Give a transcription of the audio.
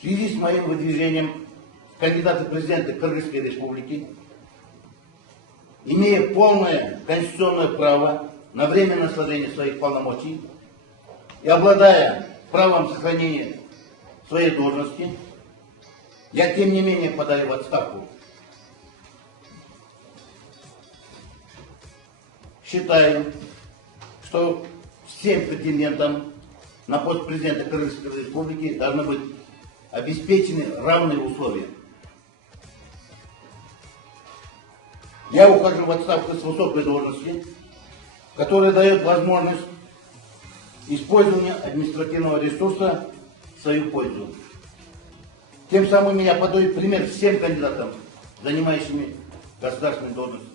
В связи с моим выдвижением в кандидаты в президенты Кыргызской республики, имея полное конституционное право на временное сложение своих полномочий и обладая правом сохранения своей должности, я тем не менее подаю в отставку. Считаю, что всем претендентам на пост президента Кыргызской республики должны быть обеспечены равные условия. Я ухожу в отставку с высокой должности, которая дает возможность использования административного ресурса в свою пользу. Тем самым я подаю пример всем кандидатам, занимающим государственные должности.